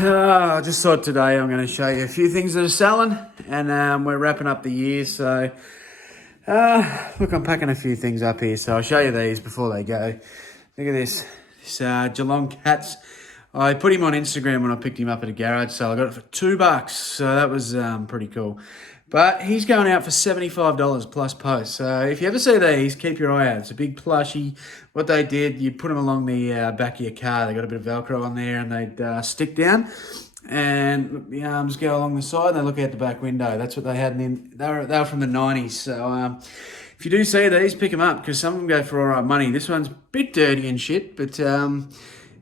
I just thought today I'm going to show you a few things that are selling, and we're wrapping up the year, so look, I'm packing a few things up here, so I'll show you these before they go. Look at this Geelong Cats. I put him on Instagram when I picked him up at a garage sale. I got it for $2, so that was pretty cool. But he's going out for $75 plus post. So if you ever see these, keep your eye out. It's a big plushie. What they did, you put them along the back of your car. They got a bit of Velcro on there, and they'd stick down. And the arms go along the side, and they look out the back window. That's what they had. They were from the 90s. So if you do see these, pick them up, because some of them go for all right money. This one's a bit dirty and shit, but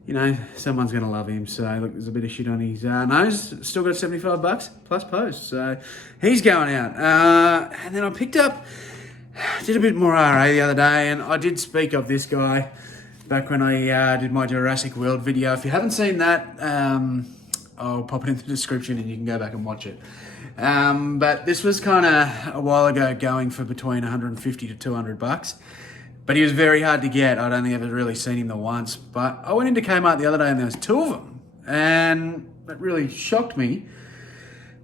you know, someone's going to love him. So, look, there's a bit of shit on his nose. Still got $75 plus post. So, he's going out. And then I did a bit more RA the other day, and I did speak of this guy back when I did my Jurassic World video. If you haven't seen that, I'll pop it in the description and you can go back and watch it. But this was kind of a while ago, going for between 150 to $200. But he was very hard to get. I'd only ever really seen him the once. But I went into KMART the other day and there was two of them. And that really shocked me.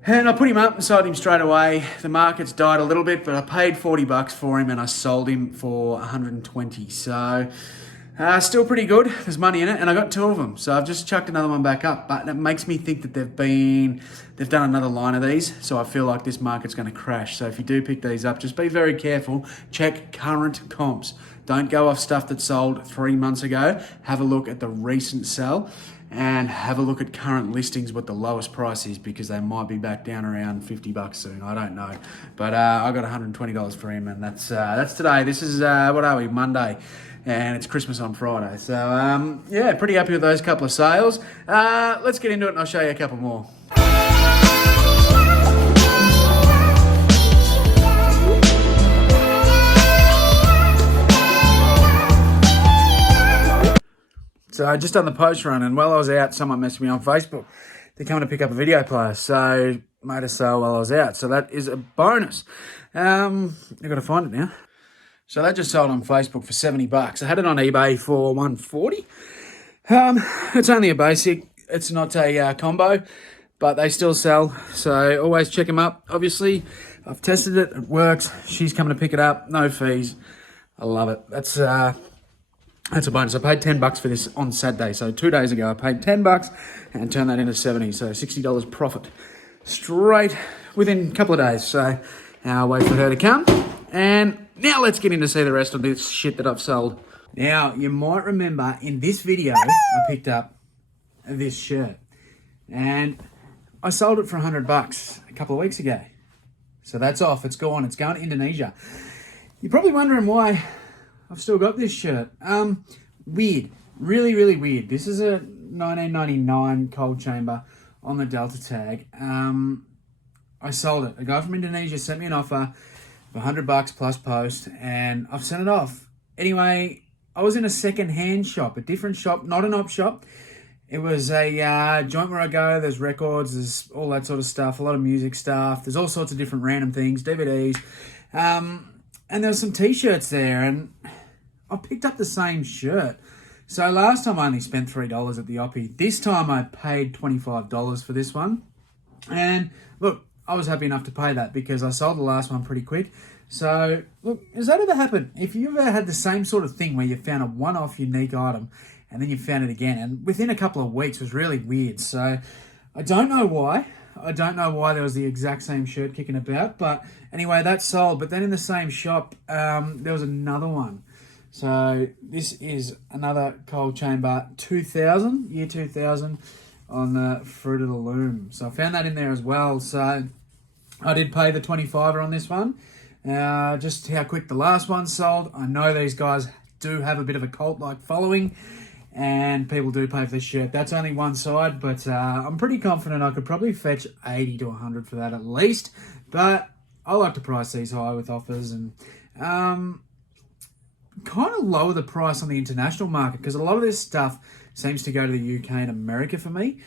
And I put him up and sold him straight away. The market's died a little bit, but I paid $40 for him and I sold him for 120. So still pretty good. There's money in it, and I got two of them. So I've just chucked another one back up. But it makes me think that they've done another line of these. So I feel like this market's going to crash. So if you do pick these up, just be very careful. Check current comps. Don't go off stuff that sold 3 months ago. Have a look at the recent sell and have a look at current listings, what the lowest price is, because they might be back down around $50 soon. I don't know. But I got $120 for him, and that's today. This is, what are we, Monday? And it's Christmas on Friday. So, yeah, pretty happy with those couple of sales. Let's get into it and I'll show you a couple more. So I just done the post run, and while I was out, someone messaged me on Facebook. They're coming to pick up a video player, so made a sale while I was out. So that is a bonus. I've got to find it now. So that just sold on Facebook for $70. I had it on eBay for $140. It's only a basic. It's not a combo, but they still sell. So always check them up. Obviously, I've tested it. It works. She's coming to pick it up. No fees. I love it. That's a bonus. I paid $10 for this on Saturday. So 2 days ago, I paid $10 and turned that into 70. So $60 profit straight within a couple of days. So now I'll wait for her to come. And now let's get in to see the rest of this shit that I've sold. Now, you might remember in this video, I picked up this shirt. And I sold it for $100 a couple of weeks ago. So that's off. It's gone. It's going to Indonesia. You're probably wondering why I've still got this shirt. Weird. Really, really weird. This is a 1999 cold chamber on the Delta tag. I sold it. A guy from Indonesia sent me an offer for $100 plus post, and I've sent it off. Anyway, I was in a second-hand shop, a different shop, not an op shop. It was a joint where I go. There's records, there's all that sort of stuff, a lot of music stuff. There's all sorts of different random things, DVDs. And there was some T-shirts there, and I picked up the same shirt. So last time I only spent $3 at the Oppie. This time I paid $25 for this one. And look, I was happy enough to pay that because I sold the last one pretty quick. So, look, has that ever happened? If you ever had the same sort of thing where you found a one-off unique item and then you found it again, and within a couple of weeks, was really weird. So, I don't know why. I don't know why there was the exact same shirt kicking about. But anyway, that sold. But then in the same shop, there was another one. So, this is another cold chamber 2000, year 2000. On the Fruit of the Loom. So I found that in there as well. So I did pay the 25 on this one. Just how quick the last one sold. I know these guys do have a bit of a cult-like following, and people do pay for this shirt. That's only one side, but I'm pretty confident I could probably fetch 80 to 100 for that at least. But I like to price these high with offers and kind of lower the price on the international market, because a lot of this stuff seems to go to the UK and America for me.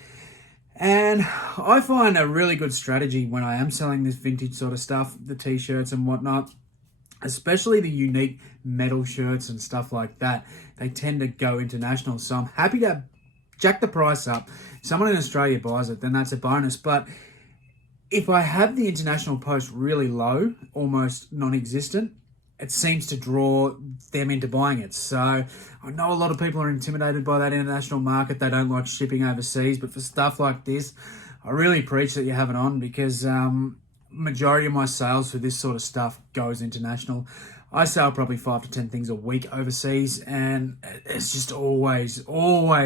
And I find a really good strategy when I am selling this vintage sort of stuff, the T-shirts and whatnot, especially the unique metal shirts and stuff like that. They tend to go international. So I'm happy to jack the price up. Someone in Australia buys it, then that's a bonus. But if I have the international post really low, almost non-existent, it seems to draw them into buying it. So I know a lot of people are intimidated by that international market. They don't like shipping overseas. But for stuff like this, I really preach that you have it on, because majority of my sales for this sort of stuff goes international. I sell probably 5 to 10 things a week overseas, and it's just always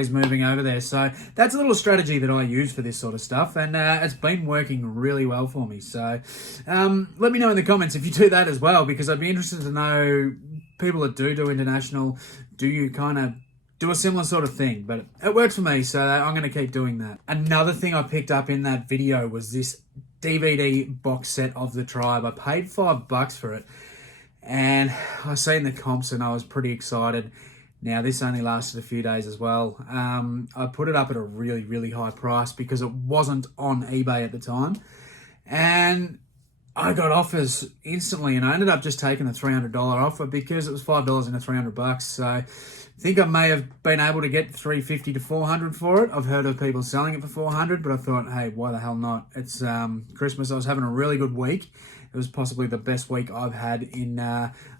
moving over there. So that's a little strategy that I use for this sort of stuff, and it's been working really well for me. So let me know in the comments if you do that as well, because I'd be interested to know, people that do international, do you kind of do a similar sort of thing? But it works for me, so I'm going to keep doing that. Another thing I picked up in that video was this DVD box set of The Tribe. I paid $5 for it, and I seen the comps and I was pretty excited. Now, this only lasted a few days as well. I put it up at a really high price because it wasn't on eBay at the time, and I got offers instantly, and I ended up just taking the $300 offer because it was $5 into $300. So I think I may have been able to get $350 to $400 for it. I've heard of people selling it for $400, but I thought, hey, why the hell not? It's Christmas. I was having a really good week. It was possibly the best week I've had in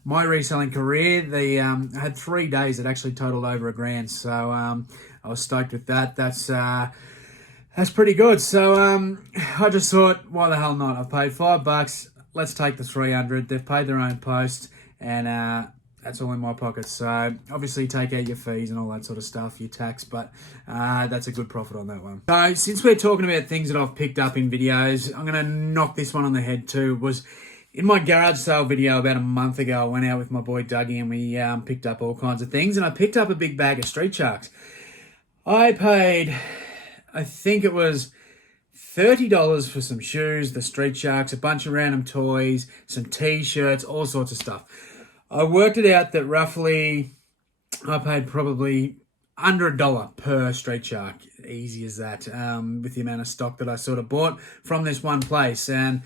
my reselling career. I had 3 days that actually totaled over $1,000. So I was stoked with that. That's pretty good. So I just thought, why the hell not? I've paid $5. Let's take the $300. They've paid their own post, and that's all in my pocket. So obviously take out your fees and all that sort of stuff, your tax, but that's a good profit on that one. So since we're talking about things that I've picked up in videos, I'm going to knock this one on the head too. It was in my garage sale video about a month ago. I went out with my boy Dougie, and we picked up all kinds of things, and I picked up a big bag of Street Sharks. I paid, I think it was $30 for some shoes, the Street Sharks, a bunch of random toys, some t-shirts, all sorts of stuff. I worked it out that roughly I paid probably under $1 per Street Shark. Easy as that, with the amount of stock that I sort of bought from this one place. And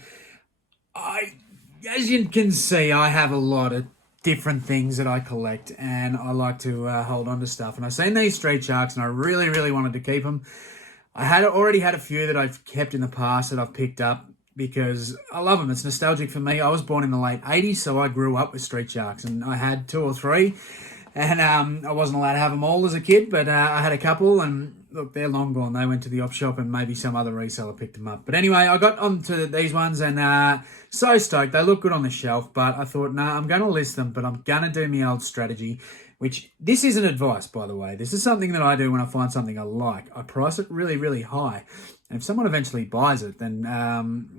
as you can see, I have a lot of different things that I collect, and I like to hold on to stuff. And I've seen these Street Sharks, and I really wanted to keep them. I already had a few that I've kept in the past that I've picked up, because I love them. It's nostalgic for me. I was born in the late 80s, so I grew up with Street Sharks, and I had 2 or 3, and I wasn't allowed to have them all as a kid, but I had a couple, and look, they're long gone. They went to the op shop, and maybe some other reseller picked them up. But anyway, I got onto these ones, and so stoked. They look good on the shelf, but I thought, nah, I'm going to list them, but I'm going to do my old strategy, which this isn't advice, by the way. This is something that I do when I find something I like. I price it really high. And if someone eventually buys it, then,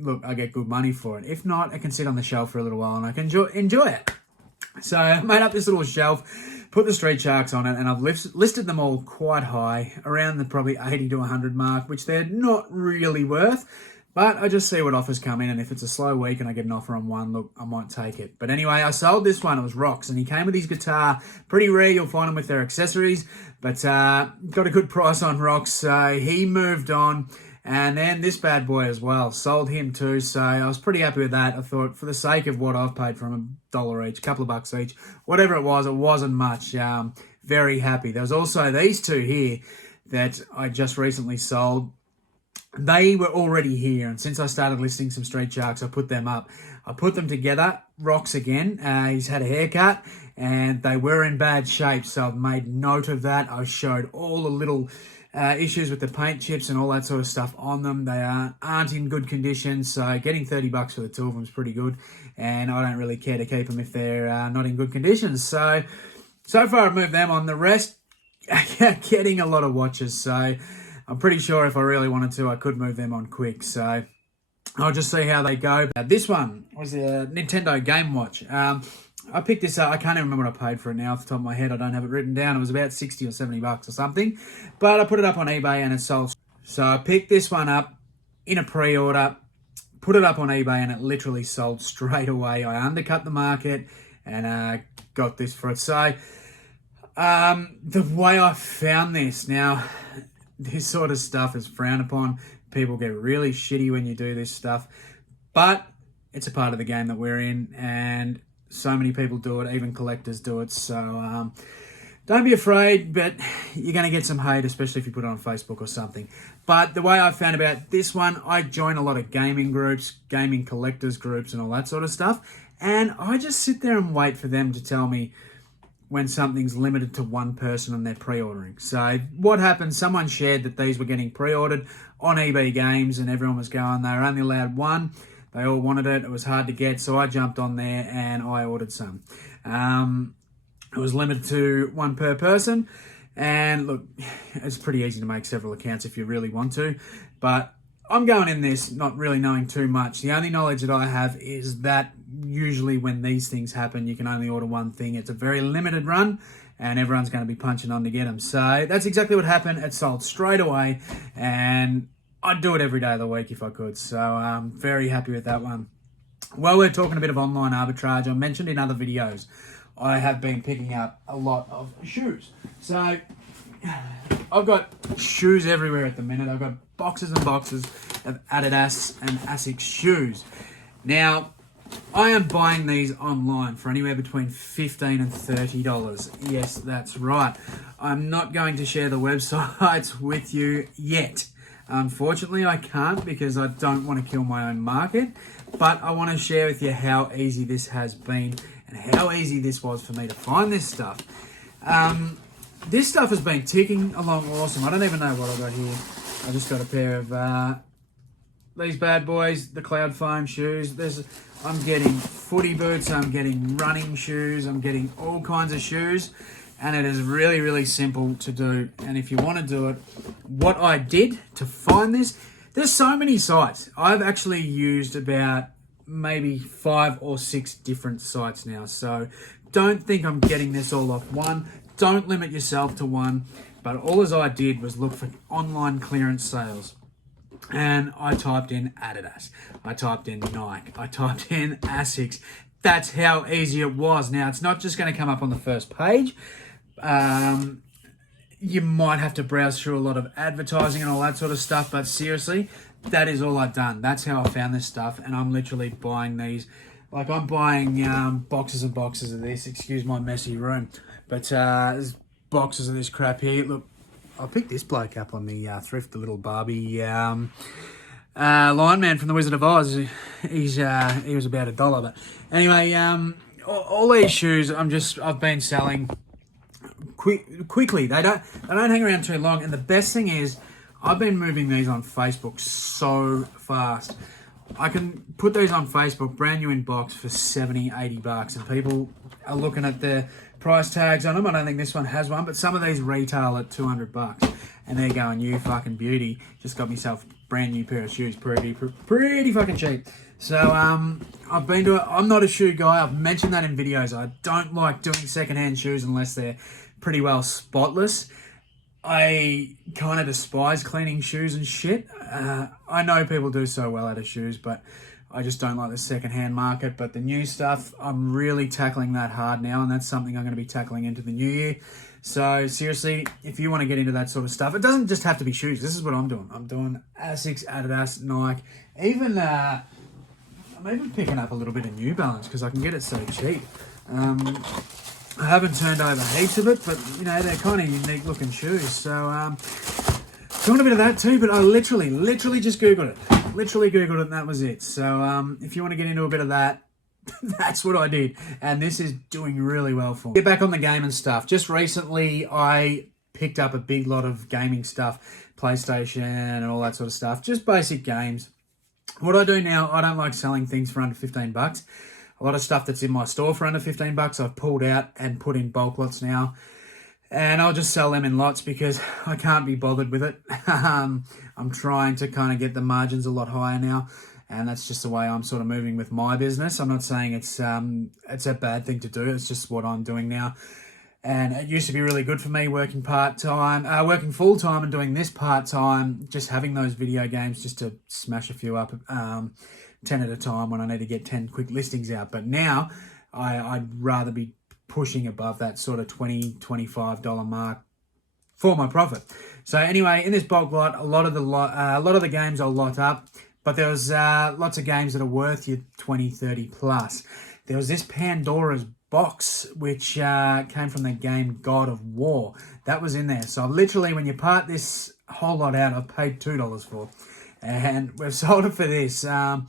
look, I get good money for it. If not, it can sit on the shelf for a little while and I can enjoy it. So I made up this little shelf, put the Street Sharks on it, and I've listed them all quite high, around the probably 80 to 100 mark, which they're not really worth. But I just see what offers come in, and if it's a slow week and I get an offer on one, look, I might take it. But anyway, I sold this one. It was Rocks, and he came with his guitar. Pretty rare, you'll find them with their accessories, but got a good price on Rocks, so he moved on. And then this bad boy as well, sold him too, so I was pretty happy with that. I thought, for the sake of what I've paid for him, $1 each, a couple of bucks each, whatever it wasn't much. Very happy. There was also these two here that I just recently sold. They were already here, and since I started listing some Street Sharks, I put them up. I put them together, Rocks again. He's had a haircut, and they were in bad shape, so I've made note of that. I showed all the little issues with the paint chips and all that sort of stuff on them. They aren't in good condition, so getting $30 for the two of them is pretty good, and I don't really care to keep them if they're not in good condition. So far I've moved them on. The rest, getting a lot of watches, so I'm pretty sure if I really wanted to, I could move them on quick. So I'll just see how they go. This one was a Nintendo Game Watch. I picked this up. I can't even remember what I paid for it now off the top of my head. I don't have it written down. It was about 60 or 70 bucks or something. But I put it up on eBay and it sold. So I picked this one up in a pre-order, put it up on eBay, and it literally sold straight away. I undercut the market and got this for it. So the way I found this, now this sort of stuff is frowned upon. People get really shitty when you do this stuff. But it's a part of the game that we're in, and so many people do it, even collectors do it. So don't be afraid, but you're going to get some hate, especially if you put it on Facebook or something. But the way I found about this one, I join a lot of gaming groups, gaming collectors groups and all that sort of stuff. And I just sit there and wait for them to tell me when something's limited to one person and they're pre-ordering. So what happened, someone shared that these were getting pre-ordered on eBay Games and everyone was going, they were only allowed one. They all wanted it. It was hard to get. So I jumped on there and I ordered some. It was limited to one per person. And look, it's pretty easy to make several accounts if you really want to. But I'm going in this not really knowing too much. The only knowledge that I have is that usually when these things happen, you can only order one thing. It's a very limited run and everyone's going to be punching on to get them. So that's exactly what happened. It sold straight away and I'd do it every day of the week if I could. So I'm very happy with that one. While we're talking a bit of online arbitrage, I mentioned in other videos, I have been picking up a lot of shoes. So I've got shoes everywhere at the minute. I've got boxes and boxes of Adidas and Asics shoes. Now, I am buying these online for anywhere between $15 and $30. Yes, that's right. I'm not going to share the websites with you yet. Unfortunately, I can't because I don't want to kill my own market. But I want to share with you how easy this has been and how easy this was for me to find this stuff. This stuff has been ticking along awesome. I don't even know what I got here. I just got a pair of these bad boys, the Cloud Foam shoes. I'm getting footy boots, I'm getting running shoes, I'm getting all kinds of shoes. And it is really, really simple to do. And if you want to do it, what I did to find this, there's so many sites. I've actually used about maybe 5 or 6 different sites now. So don't think I'm getting this all off one. Don't limit yourself to one. But all as I did was look for online clearance sales. And I typed in Adidas. I typed in Nike. I typed in Asics. That's how easy it was. Now, it's not just going to come up on the first page. You might have to browse through a lot of advertising and all that sort of stuff, but seriously, that is all I've done. That's how I found this stuff, and I'm literally buying these. Like, I'm buying boxes and boxes of this. Excuse my messy room. But there's boxes of this crap here. Look, I picked this bloke up on the Thrift, the little Barbie lineman from the Wizard of Oz. He was about $1. But anyway, all these shoes I've been selling quickly. They don't hang around too long. And the best thing is, I've been moving these on Facebook so fast. I can put these on Facebook, brand new in box for $70, $80, and people are looking at the price tags on them. I don't think this one has one, but some of these retail at $200, and they're going, you fucking beauty. Just got myself a brand new pair of shoes, pretty fucking cheap. So I've been to it. I'm not a shoe guy. I've mentioned that in videos. I don't like doing secondhand shoes unless they're pretty well spotless. I kind of despise cleaning shoes and shit. I know people do so well out of shoes, but I just don't like the secondhand market. But the new stuff, I'm really tackling that hard now, and that's something I'm going to be tackling into the new year. So seriously, if you want to get into that sort of stuff, it doesn't just have to be shoes. This is what I'm doing. I'm doing Asics, Adidas, Nike, even I'm even picking up a little bit of New Balance because I can get it so cheap. I haven't turned over heaps of it, but you know, they're kind of unique looking shoes. So doing a bit of that too, but I literally just Googled it. Literally Googled it and that was it. So if you want to get into a bit of that, that's what I did. And this is doing really well for me. Get back on the game and stuff. Just recently, I picked up a big lot of gaming stuff, PlayStation and all that sort of stuff. Just basic games. What I do now, I don't like selling things for under $15. A lot of stuff that's in my store for under $15 I've pulled out and put in bulk lots now. And I'll just sell them in lots because I can't be bothered with it. I'm trying to kind of get the margins a lot higher now. And that's just the way I'm sort of moving with my business. I'm not saying it's a bad thing to do. It's just what I'm doing now. And it used to be really good for me working part-time, working full-time and doing this part-time, just having those video games just to smash a few up 10 at a time when I need to get 10 quick listings out. But now I'd rather be pushing above that sort of $20, $25 mark for my profit. So anyway, in this bulk lot, a lot of the games I'll lot up, but there was lots of games that are worth you 20, 30 plus. There was this Pandora's box, which came from the game God of War. That was in there. So literally, when you part this whole lot out, I've paid $2 for. And we've sold it for this. Trying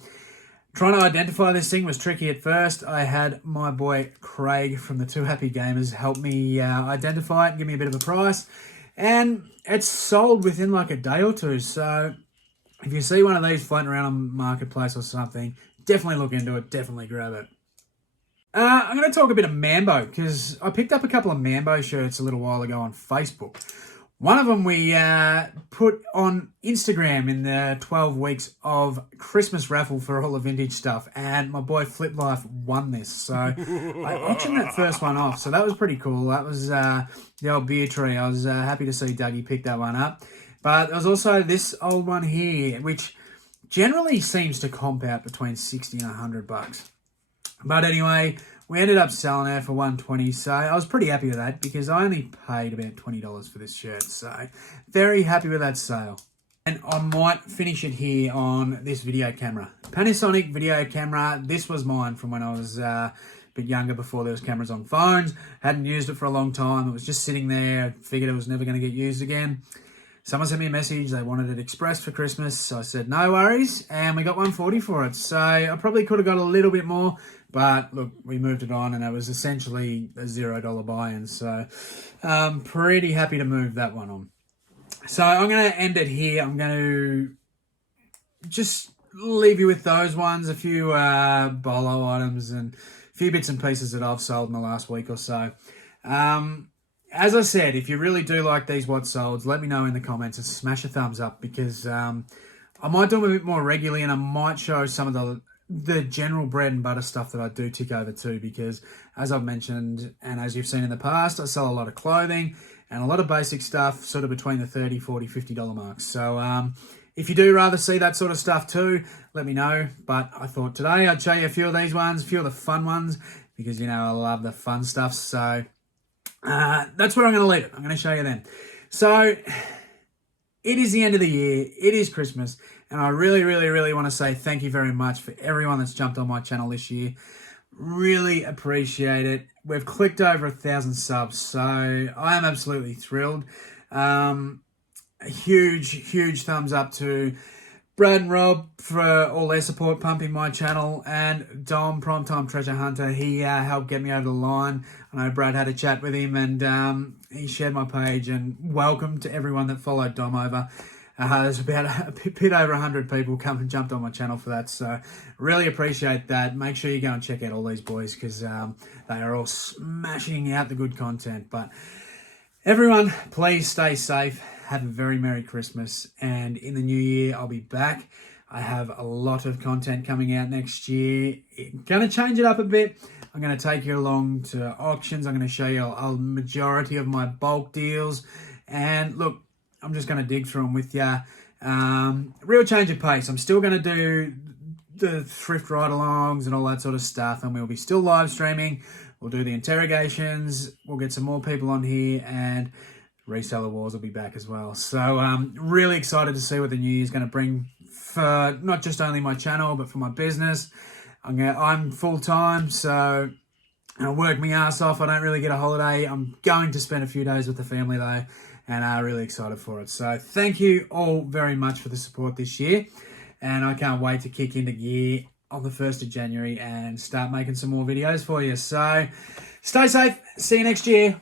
to identify this thing was tricky at first. I had my boy Craig from the Two Happy Gamers help me identify it and give me a bit of a price. And it's sold within like a day or two. So if you see one of these floating around on Marketplace or something, definitely look into it. Definitely grab it. I'm going to talk a bit of Mambo because I picked up a couple of Mambo shirts a little while ago on Facebook. One of them we put on Instagram in the 12 weeks of Christmas raffle for all the vintage stuff, and my boy Flip Life won this. So I auctioned that first one off, so that was pretty cool. That was the old beer tree. I was happy to see Dougie pick that one up. But there was also this old one here, which generally seems to comp out between 60 and $100. But anyway, we ended up selling it for $120, so I was pretty happy with that because I only paid about $20 for this shirt, so very happy with that sale. And I might finish it here on this video camera. Panasonic video camera. This was mine from when I was a bit younger, before there was cameras on phones. Hadn't used it for a long time. It was just sitting there. Figured it was never going to get used again. Someone sent me a message. They wanted it expressed for Christmas. So I said, no worries. And we got $140 for it. So I probably could have got a little bit more. But look, we moved it on and it was essentially a $0 buy-in. So I'm pretty happy to move that one on. So I'm going to end it here. I'm going to just leave you with those ones. A few bolo items and a few bits and pieces that I've sold in the last week or so. As I said, if you really do like these what solds, let me know in the comments and smash a thumbs up because I might do them a bit more regularly and I might show some of the general bread and butter stuff that I do tick over to because, as I've mentioned and as you've seen in the past, I sell a lot of clothing and a lot of basic stuff sort of between the $30, $40, $50 marks. So if you do rather see that sort of stuff too, let me know. But I thought today I'd show you a few of these ones, a few of the fun ones because, you know, I love the fun stuff. So that's where I'm going to leave it. I'm going to show you then. So it is the end of the year. It is Christmas. And I really, really, really want to say thank you very much for everyone that's jumped on my channel this year. Really appreciate it. We've clicked over 1,000 subs. So I am absolutely thrilled. A huge, huge thumbs up to Brad and Rob for all their support pumping my channel, and Dom, Primetime Treasure Hunter, he helped get me over the line. I know Brad had a chat with him and he shared my page, and welcome to everyone that followed Dom over. There's about a bit over 100 people come and jumped on my channel for that, so really appreciate that. Make sure you go and check out all these boys because they are all smashing out the good content. But everyone, please stay safe. Have a very Merry Christmas. And in the new year, I'll be back. I have a lot of content coming out next year. Going to change it up a bit. I'm going to take you along to auctions. I'm going to show you a majority of my bulk deals. And look, I'm just going to dig through them with you. Real change of pace. I'm still going to do the thrift ride-alongs and all that sort of stuff. And we'll be still live streaming. We'll do the interrogations. We'll get some more people on here. And Reseller Wars will be back as well. So really excited to see what the new year is going to bring for not just only my channel, but for my business. I'm full-time, so I work my ass off. I don't really get a holiday. I'm going to spend a few days with the family, though, and I'm really excited for it. So thank you all very much for the support this year, and I can't wait to kick into gear on the 1st of January and start making some more videos for you. So stay safe. See you next year.